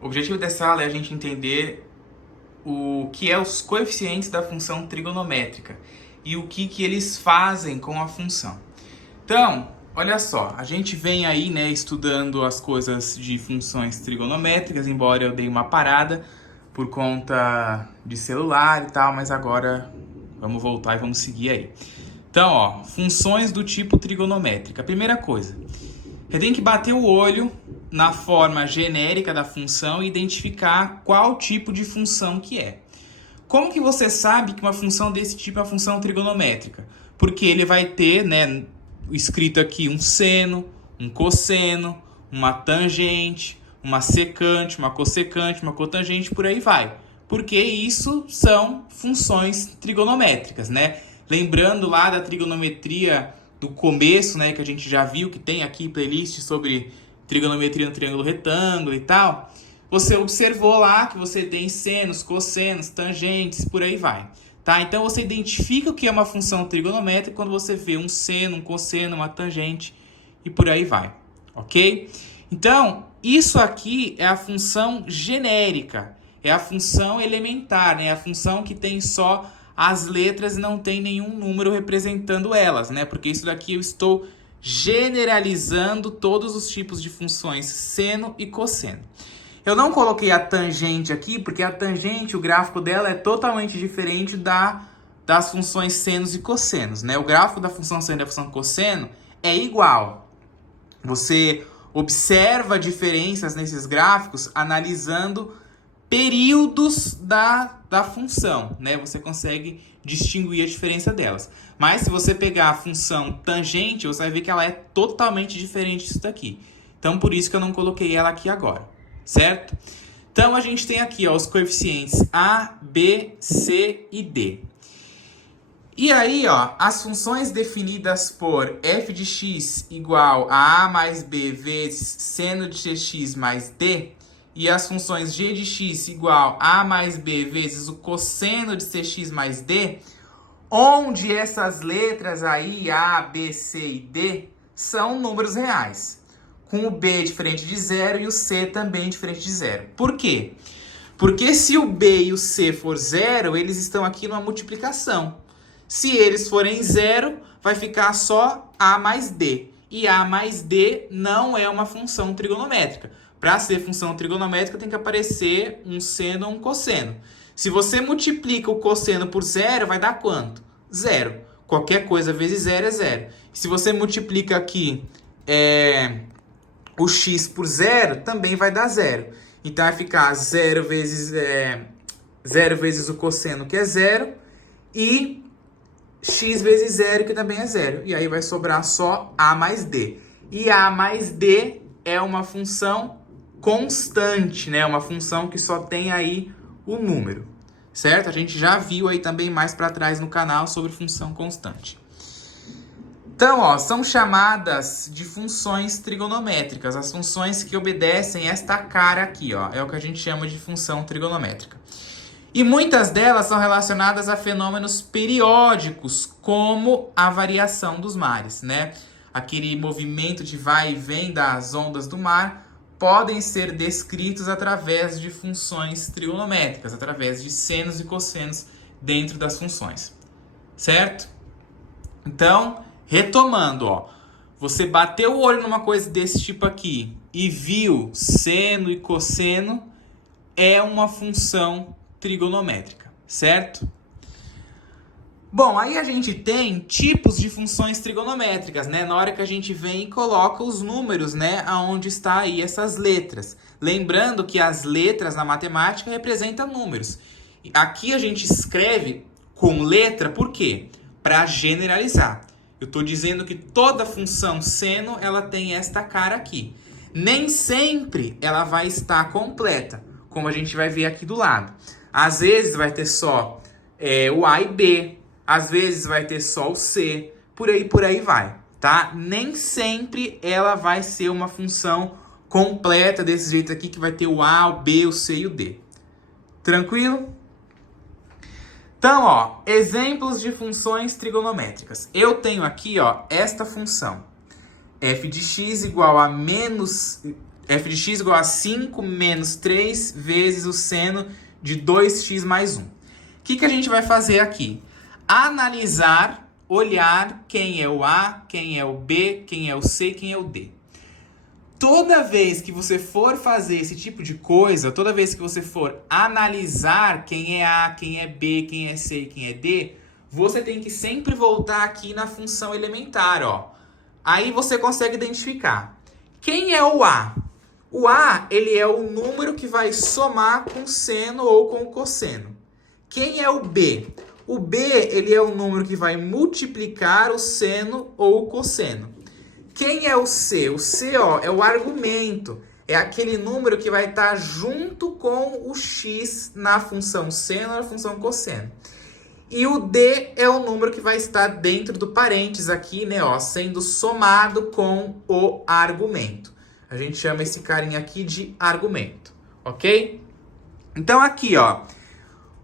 O objetivo dessa aula é a gente entender o que é os coeficientes da função trigonométrica e o que eles fazem com a função. Então, olha só, a gente vem aí, né, estudando as coisas de funções trigonométricas, embora eu dei uma parada por conta de celular e tal, mas agora vamos voltar e vamos seguir aí. Então, ó, funções do tipo trigonométrica. Primeira coisa, você tem que bater o olho na forma genérica da função e identificar qual tipo de função que é. Como que você sabe que uma função desse tipo é uma função trigonométrica? Porque ele vai ter, né, escrito aqui um seno, um cosseno, uma tangente, uma secante, uma cossecante, uma cotangente, por aí vai. Porque isso são funções trigonométricas, né? Lembrando lá da trigonometria do começo, né, que a gente já viu, que tem aqui playlist sobre trigonometria no triângulo retângulo e tal, você observou lá que você tem senos, cossenos, tangentes, por aí vai. Tá? Então você identifica o que é uma função trigonométrica quando você vê um seno, um cosseno, uma tangente e por aí vai. Ok? Então, isso aqui é a função genérica, é a função elementar, né? É a função que tem só as letras e não tem nenhum número representando elas, né? Porque isso daqui eu estou generalizando todos os tipos de funções seno e cosseno. Eu não coloquei a tangente aqui, porque a tangente, o gráfico dela é totalmente diferente das funções senos e cossenos, né? O gráfico da função seno e da função cosseno é igual. Você observa diferenças nesses gráficos analisando períodos da função, né? Você consegue distinguir a diferença delas. Mas se você pegar a função tangente, você vai ver que ela é totalmente diferente disso daqui. Então, por isso que eu não coloquei ela aqui agora, certo? Então, a gente tem aqui, ó, os coeficientes A, B, C e D. E aí, ó, as funções definidas por f de x igual a mais b vezes seno de cx mais d, e as funções g de x igual a mais b vezes o cosseno de cx mais d, onde essas letras aí, A, B, C e D, são números reais, com o B diferente de zero e o C também diferente de zero. Por quê? Porque se o B e o C for zero, eles estão aqui numa multiplicação. Se eles forem zero, vai ficar só A mais D. E A mais D não é uma função trigonométrica. Para ser função trigonométrica, tem que aparecer um seno ou um cosseno. Se você multiplica o cosseno por zero, vai dar quanto? Zero. Qualquer coisa vezes zero é zero. Se você multiplica aqui o x por zero, também vai dar zero. Então, vai ficar zero vezes o cosseno, que é zero, e x vezes zero, que também é zero. E aí vai sobrar só A mais D. E A mais D é uma função constante, né? Uma função que só tem aí o número, certo? A gente já viu aí também mais para trás no canal sobre função constante. Então, ó, são chamadas de funções trigonométricas, as funções que obedecem esta cara aqui, ó, é o que a gente chama de função trigonométrica. E muitas delas são relacionadas a fenômenos periódicos, como a variação dos mares, né? Aquele movimento de vai e vem das ondas do mar podem ser descritos através de funções trigonométricas, através de senos e cossenos dentro das funções, certo? Então, retomando, ó, você bateu o olho numa coisa desse tipo aqui e viu seno e cosseno, é uma função trigonométrica, certo? Bom, aí a gente tem tipos de funções trigonométricas, né? Na hora que a gente vem e coloca os números, né? Aonde está aí essas letras. Lembrando que as letras na matemática representam números. Aqui a gente escreve com letra, por quê? Para generalizar. Eu estou dizendo que toda função seno, ela tem esta cara aqui. Nem sempre ela vai estar completa, como a gente vai ver aqui do lado. Às vezes vai ter só o A e B, às vezes vai ter só o C, por aí vai, tá? Nem sempre ela vai ser uma função completa desse jeito aqui, que vai ter o A, o B, o C e o D. Tranquilo? Então, ó, exemplos de funções trigonométricas. Eu tenho aqui, ó, esta função. f de x igual a menos f de x igual a 5 menos 3 vezes o seno de 2x mais 1. O que a gente vai fazer aqui? Analisar, olhar quem é o A, quem é o B, quem é o C, quem é o D. Toda vez que você for fazer esse tipo de coisa, toda vez que você for analisar quem é A, quem é B, quem é C e quem é D, você tem que sempre voltar aqui na função elementar, ó. Aí você consegue identificar. Quem é o A? O A, ele é o número que vai somar com seno ou com cosseno. Quem é o B? O B, ele é o número que vai multiplicar o seno ou o cosseno. Quem é o C? O C, ó, é o argumento. É aquele número que vai estar junto com o x na função seno ou na função cosseno. E o D é o número que vai estar dentro do parênteses aqui, né, ó, sendo somado com o argumento. A gente chama esse carinha aqui de argumento, ok? Então aqui, ó,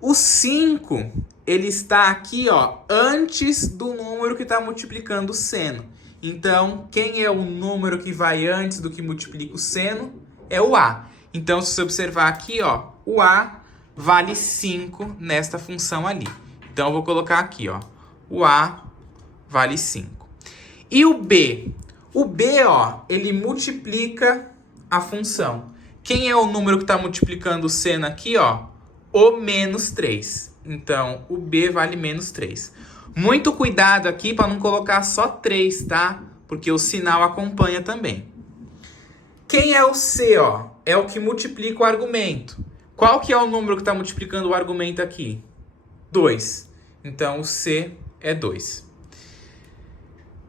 o 5, ele está aqui, ó, antes do número que está multiplicando o seno. Então, quem é o número que vai antes do que multiplica o seno? É o A. Então, se você observar aqui, ó, o A vale 5 nesta função ali. Então, eu vou colocar aqui, ó, o A vale 5. E o B? O B, ó, ele multiplica a função. Quem é o número que está multiplicando o seno aqui, ó? O menos 3. Então, o B vale menos 3. Muito cuidado aqui para não colocar só 3, tá? Porque o sinal acompanha também. Quem é o C, ó? É o que multiplica o argumento. Qual que é o número que está multiplicando o argumento aqui? 2. Então, o C é 2.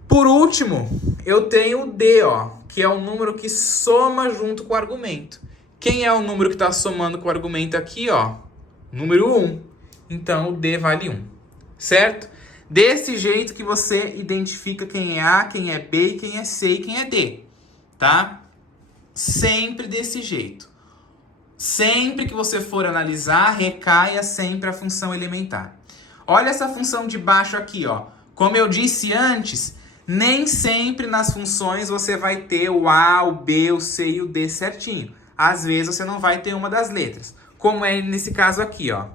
Por último, eu tenho o D, ó, que é o número que soma junto com o argumento. Quem é o número que está somando com o argumento aqui, ó? Número 1. Então, o D vale 1. Certo? Desse jeito que você identifica quem é A, quem é B, quem é C e quem é D, tá? Sempre desse jeito. Sempre que você for analisar, recaia sempre a função elementar. Olha essa função de baixo aqui, ó. Como eu disse antes, nem sempre nas funções você vai ter o A, o B, o C e o D certinho. Às vezes você não vai ter uma das letras, como é nesse caso aqui, ó.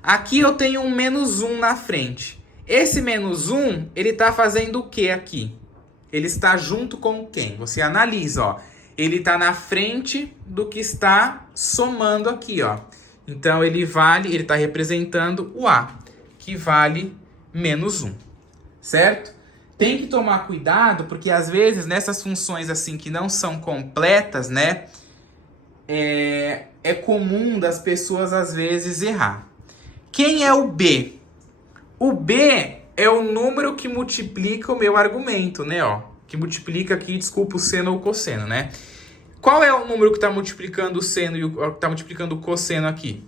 Aqui eu tenho um menos 1 na frente. Esse menos 1, ele está fazendo o que aqui? Ele está junto com quem? Você analisa, ó. Ele está na frente do que está somando aqui, ó. Então, ele está representando o A, que vale menos 1, certo? Tem que tomar cuidado, porque às vezes nessas funções assim que não são completas, né? É comum das pessoas às vezes errar. Quem é o B? O B é o número que multiplica o meu argumento, né, ó? Que multiplica aqui, desculpa, o seno ou o cosseno, né? Qual é o número que está multiplicando o seno e está multiplicando o cosseno aqui?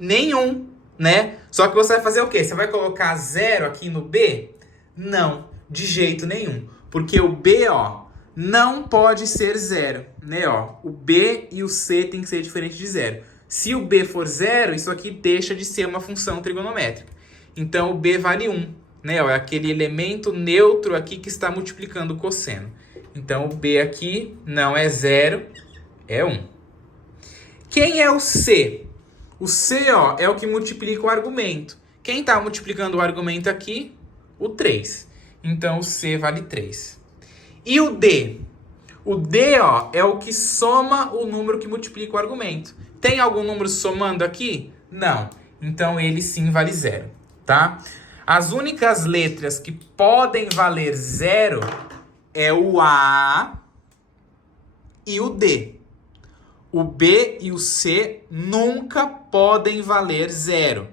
Nenhum, né? Só que você vai fazer o quê? Você vai colocar 0 aqui no B? Não, de jeito nenhum. Porque o B, ó, não pode ser 0, né, ó? O B e o C tem que ser diferente de 0. Se o B for 0, isso aqui deixa de ser uma função trigonométrica. Então, o B vale 1, né? Ó, é aquele elemento neutro aqui que está multiplicando o cosseno. Então, o B aqui não é 0, é 1. Quem é o C? O C, ó, é o que multiplica o argumento. Quem está multiplicando o argumento aqui? O 3. Então, o C vale 3. E o D? O D, ó, é o que soma o número que multiplica o argumento. Tem algum número somando aqui? Não. Então, ele sim vale 0, tá? As únicas letras que podem valer 0 é o A e o D. O B e o C nunca podem valer 0.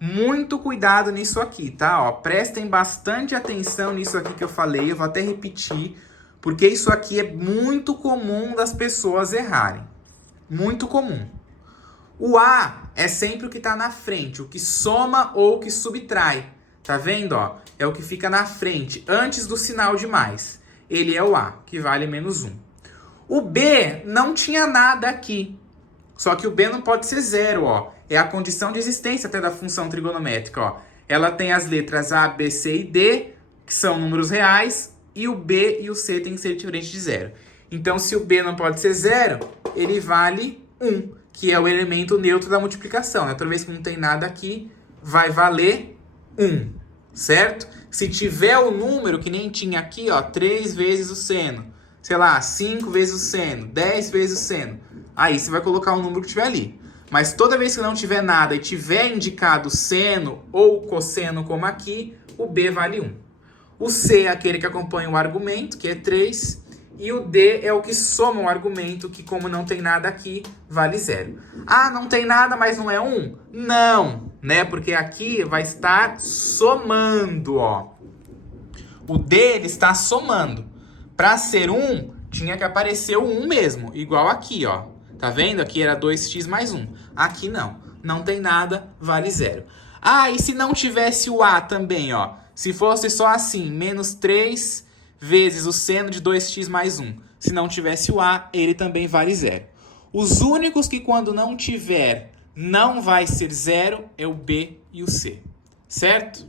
Muito cuidado nisso aqui, tá? Ó, prestem bastante atenção nisso aqui que eu falei. Eu vou até repetir, porque isso aqui é muito comum das pessoas errarem. Muito comum. O A é sempre o que está na frente, o que soma ou o que subtrai. Tá vendo, ó? É o que fica na frente, antes do sinal de mais. Ele é o A, que vale menos 1. O B não tinha nada aqui. Só que o B não pode ser 0, ó. É a condição de existência até da função trigonométrica, ó. Ela tem as letras A, B, C e D, que são números reais, e o B e o C tem que ser diferentes de 0. Então, se o B não pode ser 0, ele vale 1, que é o elemento neutro da multiplicação. Né? Toda vez que não tem nada aqui, vai valer 1, certo? Se tiver o número, que nem tinha aqui, ó, 3 vezes o seno, sei lá, 5 vezes o seno, 10 vezes o seno, aí você vai colocar o número que tiver ali. Mas toda vez que não tiver nada e tiver indicado seno ou cosseno como aqui, o B vale 1. O C é aquele que acompanha o argumento, que é 3. E o D é o que soma o argumento, que como não tem nada aqui, vale 0. Ah, não tem nada, mas não é 1? Não, né? Porque aqui vai estar somando, ó. O D ele está somando. Para ser 1, tinha que aparecer o 1 mesmo, igual aqui, ó. Tá vendo? Aqui era 2x mais 1. Aqui não. Não tem nada, vale 0. Ah, e se não tivesse o A também, ó? Se fosse só assim, menos 3 vezes o seno de 2x mais 1. Se não tivesse o A, ele também vale 0. Os únicos que quando não tiver, não vai ser 0, é o B e o C. Certo?